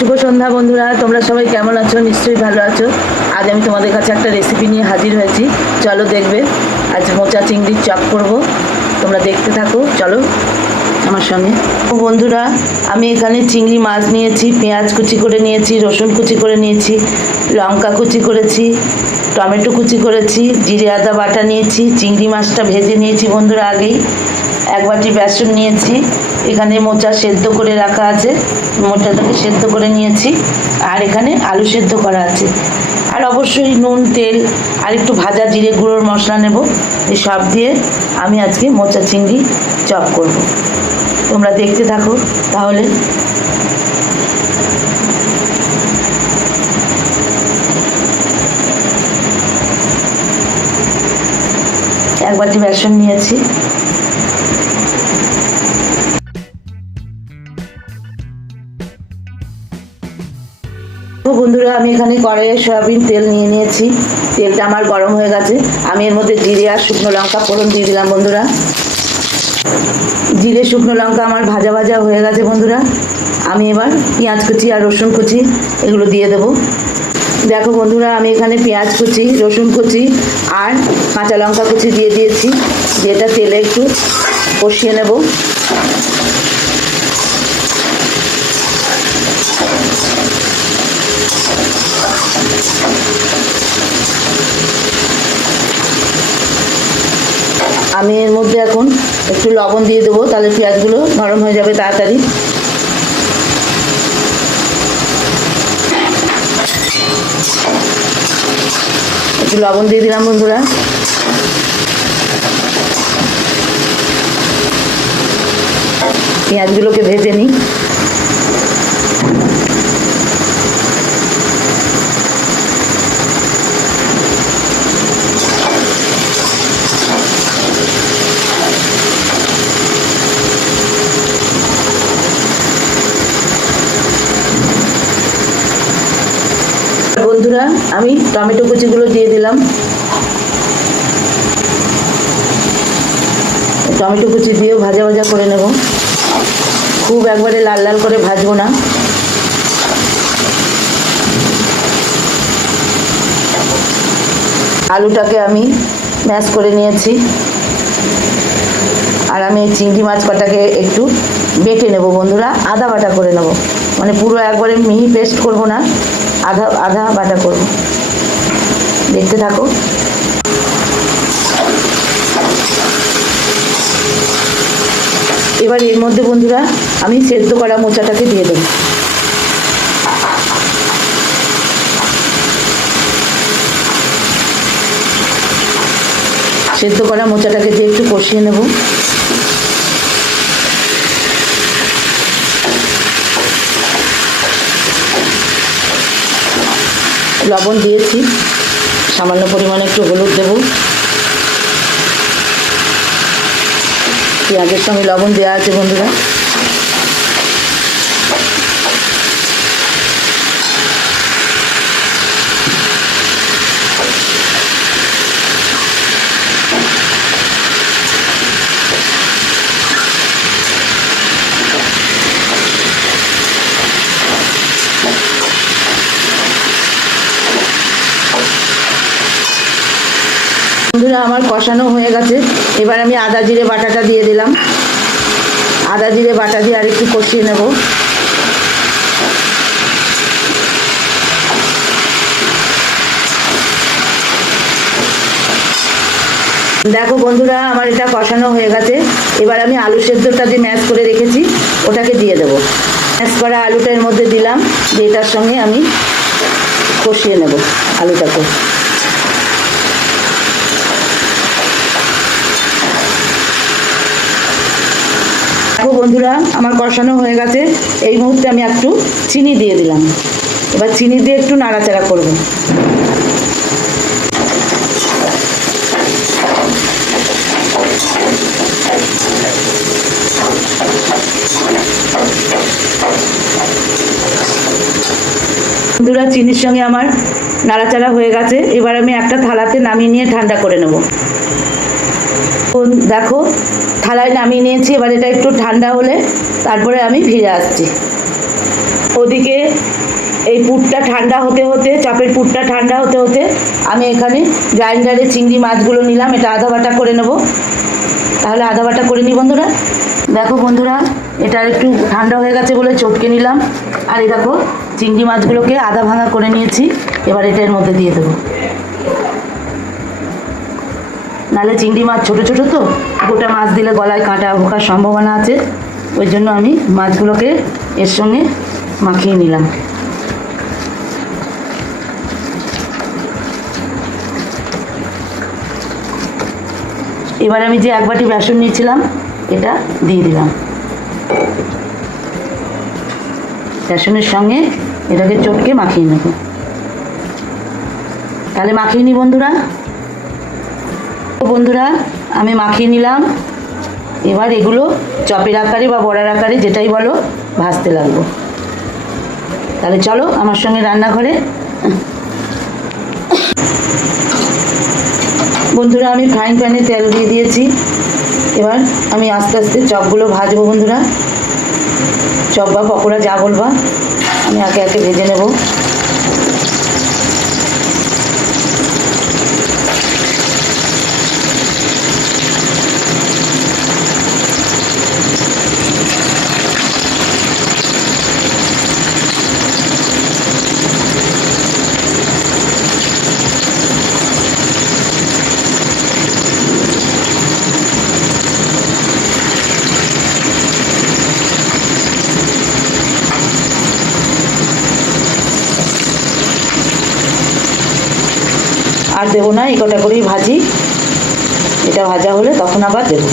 শুভ সন্ধ্যা বন্ধুরা, তোমরা সবাই কেমন আছো? নিশ্চয়ই ভালো আছো। আজ আমি তোমাদের কাছে একটা রেসিপি নিয়ে হাজির হয়েছি। চলো দেখবে, আজ মোচা চিংড়ির চপ করব। তোমরা দেখতে থাকো, চলো আমার সঙ্গে। বন্ধুরা, আমি এখানে চিংড়ি মাছ নিয়েছি, পেঁয়াজ কুচি করে নিয়েছি, রসুন কুচি করে নিয়েছি, লঙ্কা কুচি করেছি, টমেটো কুচি করেছি, জিরে আদা বাটা নিয়েছি, চিংড়ি মাছটা ভেজে নিয়েছি বন্ধুরা আগেই। এক বাটি বেসন নিয়েছি, এখানে মোচা সেদ্ধ করে রাখা আছে, মোচাটাকে সেদ্ধ করে নিয়েছি, আর এখানে আলু সেদ্ধ করা আছে। আর অবশ্যই নুন, তেল, আর একটু ভাজা জিরে গুঁড়োর মশলা নেব, এই সব দিয়ে আমি আজকে মোচা চিংড়ি চপ করব। তোমরা দেখতে থাকো, তাহলে। এক বাটি বেসন নিয়েছি এখানে কড়াইয়ে সয়াবিন তেল নিয়ে নিয়েছি। তেলটা আমার গরম হয়ে গেছে। আমি এর মধ্যে জিরে আর শুকনো লঙ্কা ফোড়ন দিয়ে দিলাম, বন্ধুরা। জিরে, শুকনো লঙ্কা আমার ভাজা ভাজা হয়ে গেছে, বন্ধুরা। আমি এবার পেঁয়াজ কুচি আর রসুন কুচি এগুলো দিয়ে দেবো। দেখো, বন্ধুরা, আমি এখানে পেঁয়াজ কুচি, রসুন কুচি আর কাঁচা লঙ্কা কুচি দিয়ে দিয়েছি। যেটা তেলে একটু কষিয়ে নেব। আমি এর মধ্যে এখন একটু লবণ দিয়ে দেবো, তাহলে পেঁয়াজগুলো নরম হয়ে যাবে তাড়াতাড়ি। একটু লবণ দিয়ে দিলাম বন্ধুরা। পেঁয়াজগুলোকে ভেজে নিই বন্ধুরা আমি টমেটো কুচিগুলো দিয়ে দিলাম। টমেটো কুচি দিয়েও ভাজা ভাজা করে নেব। খুব একবারে লাল লাল করে ভাজবো না। আলুটাকে আমি ম্যাশ করে নিয়েছি। আর আমি চিংড়ি মাছ কটাকে একটু বেটে নেব বন্ধুরা। আদা বাটা করে নেব। মানে পুরো একবারে মিহি পেস্ট করব না। আধা আধা বাটা করব। দেখতে থাকো। এবার এর মধ্যে বন্ধুরা, আমি সেদ্ধ করা মোচাটাকে দিয়ে দেবো। সেদ্ধ করা মোচাটাকে দিয়ে একটু কষিয়ে নেব। লবণ দিয়েছি। সামান্য পরিমাণে একটু হলুদ দেব। পেঁয়াজের সঙ্গে লবণ দেওয়া আছে বন্ধুরা। বন্ধুরা, আমার কষানো হয়ে গেছে। এবার আমি আদা জিরে বাটাটা দিয়ে দিলাম। আদা জিরে বাটা দিয়ে আর একটু কষিয়ে নেব। দেখো বন্ধুরা, আমার এটা কষানো হয়ে গেছে। এবার আমি আলু সেদ্ধটা যে ম্যাশ করে রেখেছি, ওটাকে দিয়ে দেবো। ম্যাশ করা আলুটা এর মধ্যে দিলাম, দিয়ে এটার সঙ্গে আমি কষিয়ে নেব আলুটাকে। দেখো বন্ধুরা, আমার কষানো হয়ে গেছে। এই মুহূর্তে আমি একটু চিনি দিয়ে দিলাম। এবার চিনি দিয়ে একটু নাড়াচাড়া করব। বন্ধুরা, চিনির সঙ্গে আমার নাড়াচাড়া হয়ে গেছে। এবার আমি একটা থালাতে নামিয়ে নিয়ে ঠান্ডা করে নেব। দেখো, থালায় নামিয়ে নিয়েছি, এবার এটা একটু ঠান্ডা হলে তারপরে আমি ফিরে আসছি। ওদিকে এই পুরটা ঠান্ডা হতে হতে, চাপের পুরটা ঠান্ডা হতে হতে আমি এখানে গ্রাইন্ডারে চিংড়ি মাছগুলো নিলাম, এটা আধা বাটা করে নেব। তাহলে আধা বাটা করে নিই বন্ধুরা। দেখো বন্ধুরা, এটা একটু ঠান্ডা হয়ে গেছে বলে চটকে নিলাম। আর এই দেখো, চিংড়ি মাছগুলোকে আধা ভাঙা করে নিয়েছি, এবার এটা এর মধ্যে দিয়ে দেবো। নাহলে চিংড়ি মাছ ছোটো ছোটো তো, গোটা মাছ দিলে গলায় কাঁটা ঢোকার সম্ভাবনা আছে। ওই জন্য আমি মাছগুলোকে এর সঙ্গে মাখিয়ে নিলাম। এবার আমি যে এক বাটি বেসন নিয়েছিলাম, এটা দিয়ে দিলাম। বেসনের সঙ্গে এটাকে চটকে মাখিয়ে নেব। তাহলে মাখিয়ে নি বন্ধুরা। বন্ধুরা, আমি মাখিয়ে নিলাম। এবার এগুলো চপের আকারে বা বড়ার আকারে যেটাই বলো, ভাজতে লাগবো। তাহলে চলো আমার সঙ্গে রান্নাঘরে। বন্ধুরা, আমি ফ্রাইং প্যানে তেল দিয়ে দিয়েছি। এবার আমি আস্তে আস্তে চপগুলো ভাজবো বন্ধুরা। চপ বা পকোড়া যা বলবা, আমি একে একে ভেজে নেব আর দেবো না এই কটা করেই ভাজি এটা ভাজা হলে তখন আবার দেবো।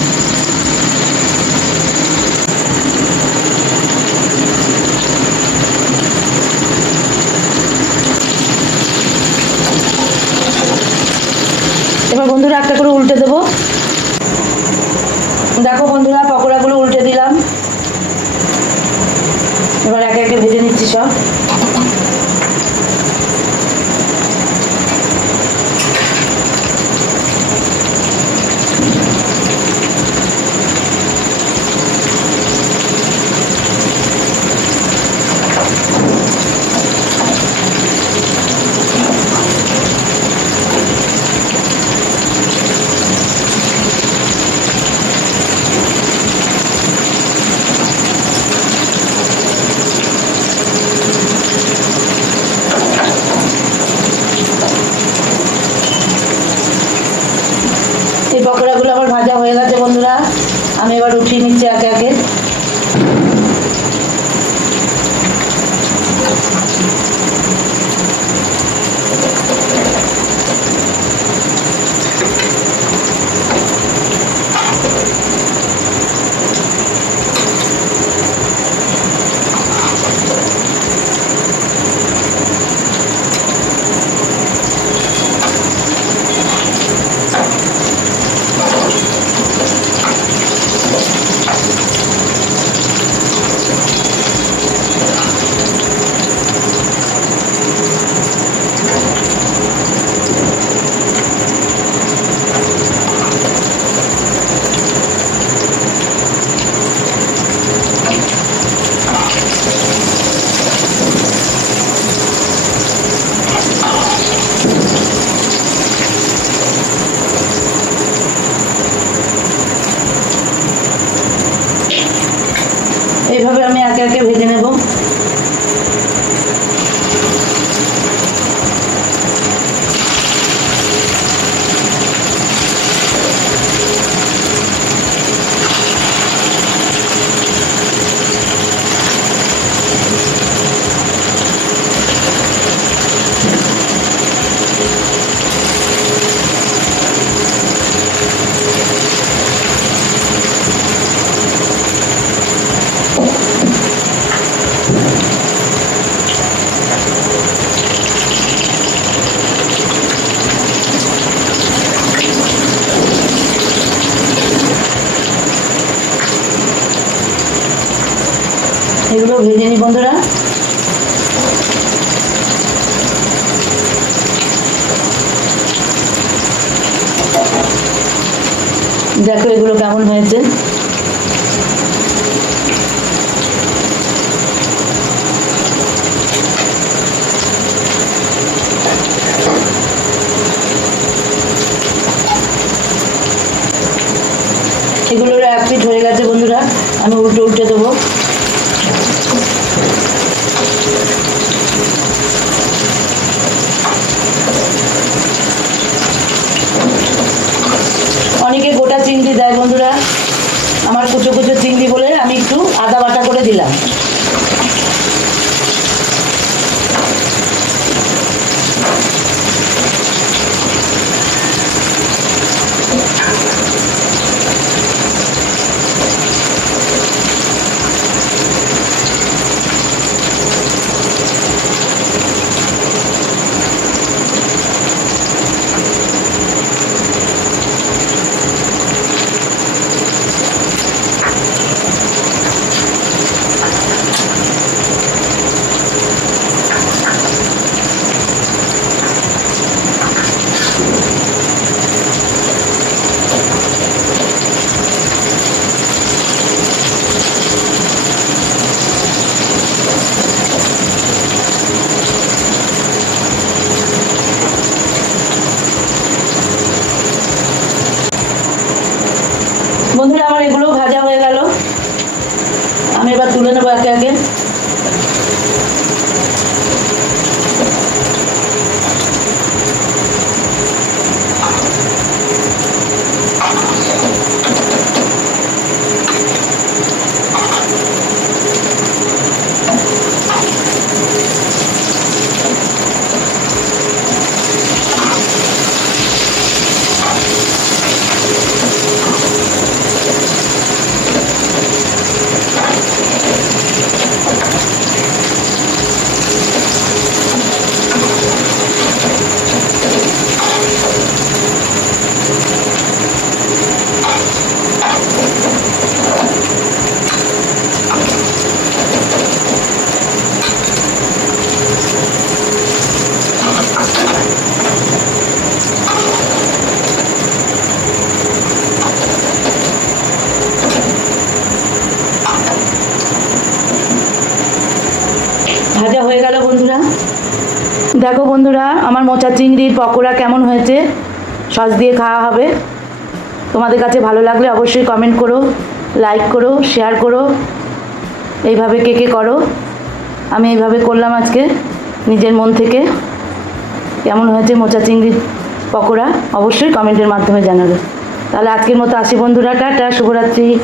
ভেজে নি বন্ধুরা? দেখো এগুলো কেমন হয়েছে। এগুলোর এক পিঠ হয়ে গেছে, বন্ধুরা। আমি উল্টো উল্টো দেখো বন্ধুরা, আমার মোচা চিংড়ির পকোড়া কেমন হয়েছে? সস দিয়ে খাওয়া হবে। তোমাদের কাছে ভালো লাগলে অবশ্যই কমেন্ট করো লাইক করো শেয়ার করো। এইভাবে কে কে করো? আমি এইভাবে করলাম আজকে, নিজের মন থেকে। কেমন হয়েছে মোচা চিংড়ির পকোড়া? অবশ্যই কমেন্টের মাধ্যমে জানাবে। তাহলে আজকের মতো আসি বন্ধুরা, টাটা, শুভরাত্রি।